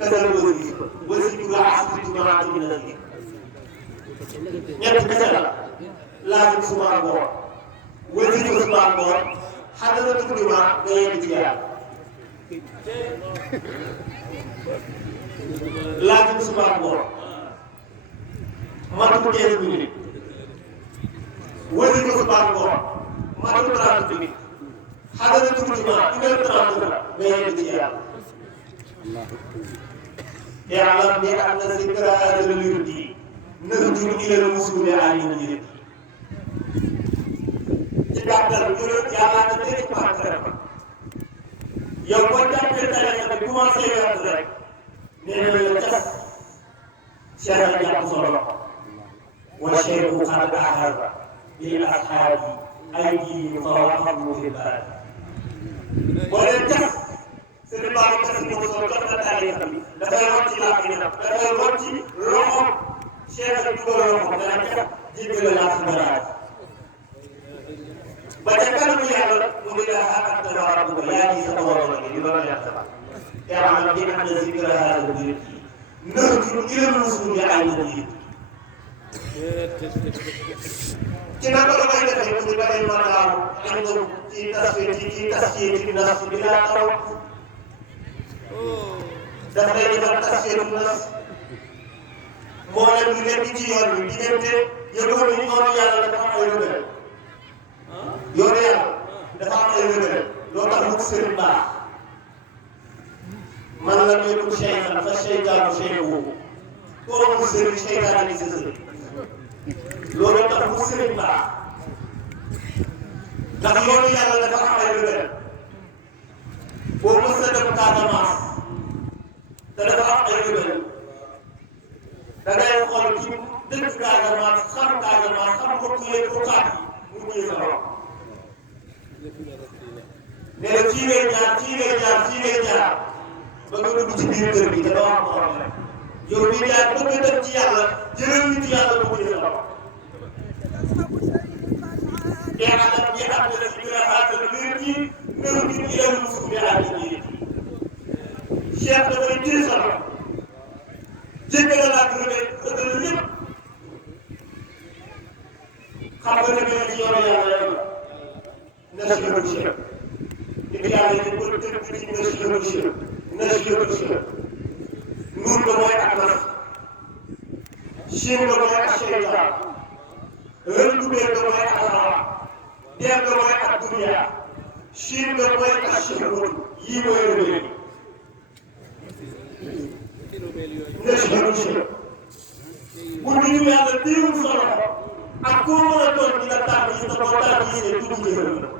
كذا الوظيفة وظيفة عصر جماعة النبي ñett kese la laajut suba ngoon wasifa suba ngoon xadaratu jumaa nga yegg ci yàlla laajut suba ngoon matul 15 minutes wasifa suba ngoon matul 30 minutes xadaratu jumaa 1h30 la nga yegg ci yàlla yàlla bi am na zikra al-wirdi nëkk ñu leen musuule aay na ñu ci gàttal ñu ne yàlla na directement téléphone yow boo jàppee téléphone bi commencé wert rek nee na la cas cheikh a jàpp sa loxo wa cheikhu qad ahaba li ashaabi aydihim fa waqafu fi baad boo leen cas seen baax cas bi mo soo jot na tarixa bi dafay rot ci làkk ni nag dafay rot ci loxo cheikh bi dugal loxo dana ca jéggale laa sa daraaj ba ca kanamu yàlla mu ngi laa xaar ak rabbuka yaa ngi sa borom la ñu doon yàq ba yàlla bi am na zikra hada bi nëkk ilal musul ya ay na yi ci naka la koy defee mu bari ma daaw am nga ci tasfir ci tasfir ci nas bi laa taw dafa lay defal tasfir nas moo leen lu nekk ci yoon bi diggante yëngu ni yoonu yàlla dafa am ay rëbëre yoonu yàlla dafa am ay rëbëre loo tax mu sëriñ baax man la ñuy dugg seytaan fa seytaanu seytaanu koo mu sëriñ seytaan ni sa sëriñ loolu tax mu sëriñ baax ndax yoonu yàlla dafa am ay rëbëre boo mës a dem Casamance te dafa am ay rëbëre da ngay xool ci dëkk Casamance xam ko tuyee fukkaat yi mu téye sa loxo ne la fii ngay jaar ba nga dugg ci biir kër gi te doo am problème yow mi jaar bëgg dem ci yàlla jëlal nit yàlla ba mu téye sa loxo yàlla bi am na si biir xaaral biir ci nëw bi ilal musul bi ànd yi cheikh dafay téye sa loxo jéggale laa gërëm ëllëg lépp xam nga ne ci yoonu yàlla yow la nasiru cheikh nit yàlla yi ko tënk ci nasiru cheikh nuur ba mooy ak nas siin ba mooy ak seytaan rëndubee ba mooy ak rawa deel ba mooy ak dunya siin ba mooy ak shahwat yii mooy rëbëri nasiru cheikh bu ñu yàlla diiwul solo ak koo mën a doon dina tànn yi te boo tànn yi ne tudd jëfandikoo.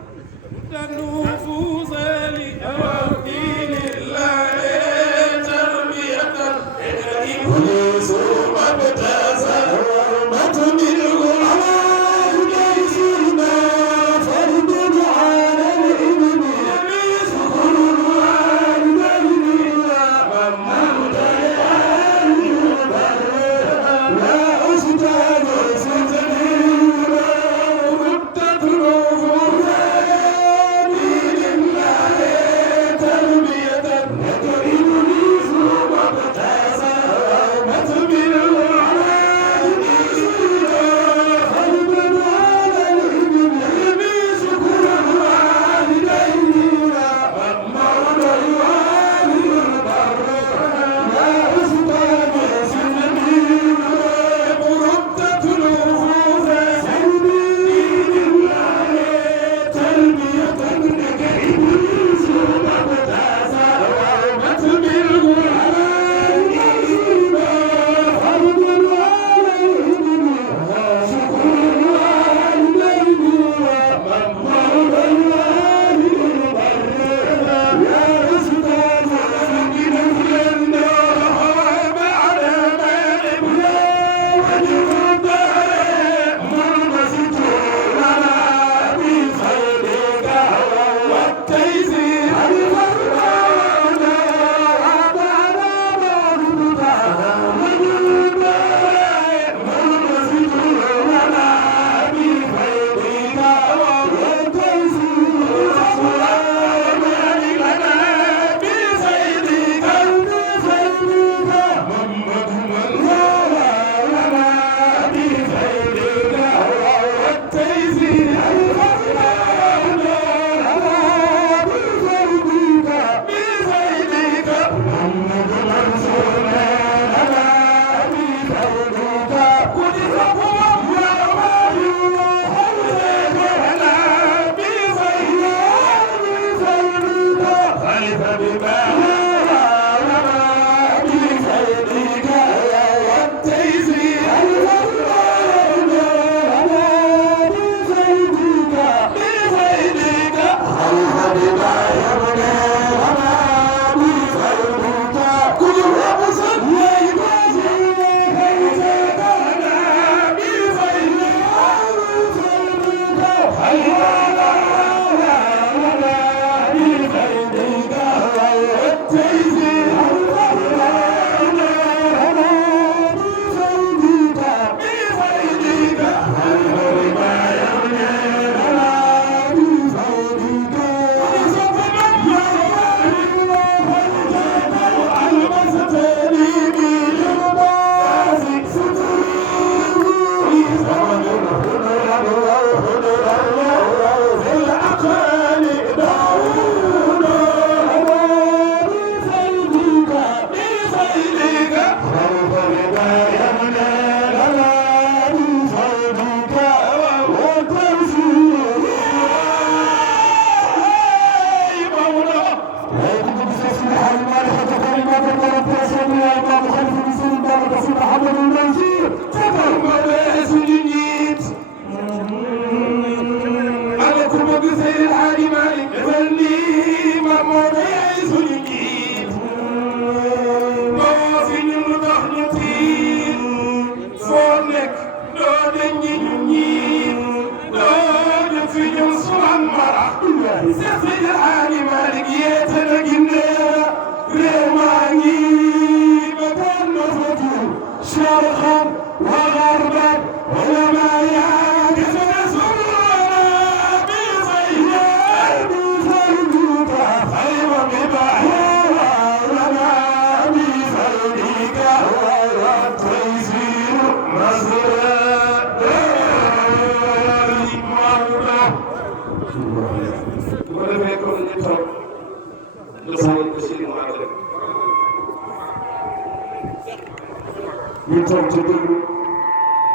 ñu toog ci déglu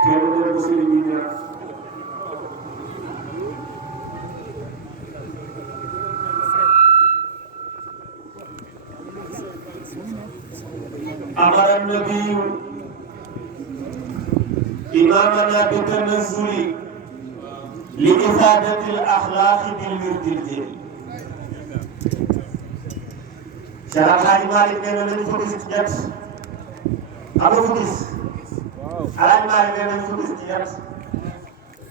teel a dem ba sëriñ yi ñaan أمر النبي إمامنا بالتنزل لإفادة الأخلاق بالورد الجليل. شرح الحاج مالك nee na nañu fa gis ci ñett xam nga fa gis Alaaji Malick nee nañu fa gis ci ñett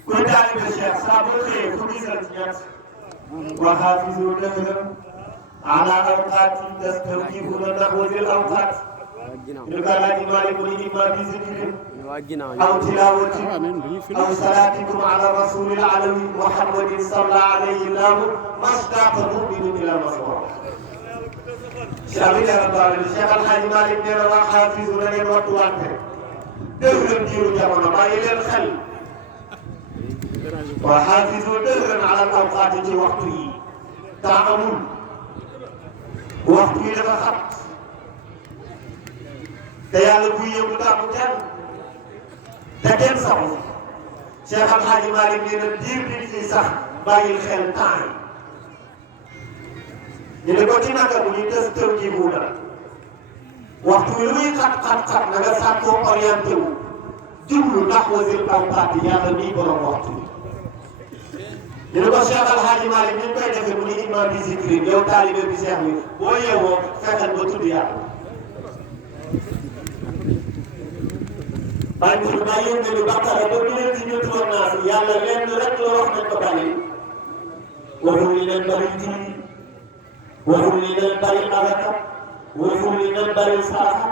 kuy taalibe Cheikh saa boo xëyee fa gisal ci ñett wa xaafizu dëhran ala awqaati tastawjibuna nahwa zil awqaat ñu ko Alaaji Malick mu ni imma bi zikrin aw tilawatin aw salatikum ala rasulil alawi muhammadin salla alayhi llahu mashtaaqa mu'minun ila maswa Cheikh bi nee na baal Cheikh Al Hadj Malick nee na waa xaafisu na ngeen wattuwante dëgg jiiru jamono bàyyi leen xel waa xaafisu dëgg ala al awqaati ci waxtu yi temps amul waxtu yi dafa xat te yàlla buy yëngu tàmmu kenn te kenn saxu Cheikh Al Hadj Malick nee na diir bi fii sax bàyyil xel temps yi ñu ne ko ci naka bu ñuy des tëw ji buuna waxtu wi lu muy xat na nga sàkkoo orienté wu jublu ndax wasil awqaat yàlla nii borom waxtu wi ñu ne ko Cheikh Al Hadj Malick ni ñu koy defee mu ni imma bi zikri yow taalibe bi Cheikh bi boo yeewoo fexeel ba tudd yàlla bàyyi bi daa yónne lu baqara ba mu leen ci ñu turoon naa si yàlla lenn rek la wax nañ ko bàyyi waxul li leen bari julli waxul li leen bari alaka waxul li leen bari saraxa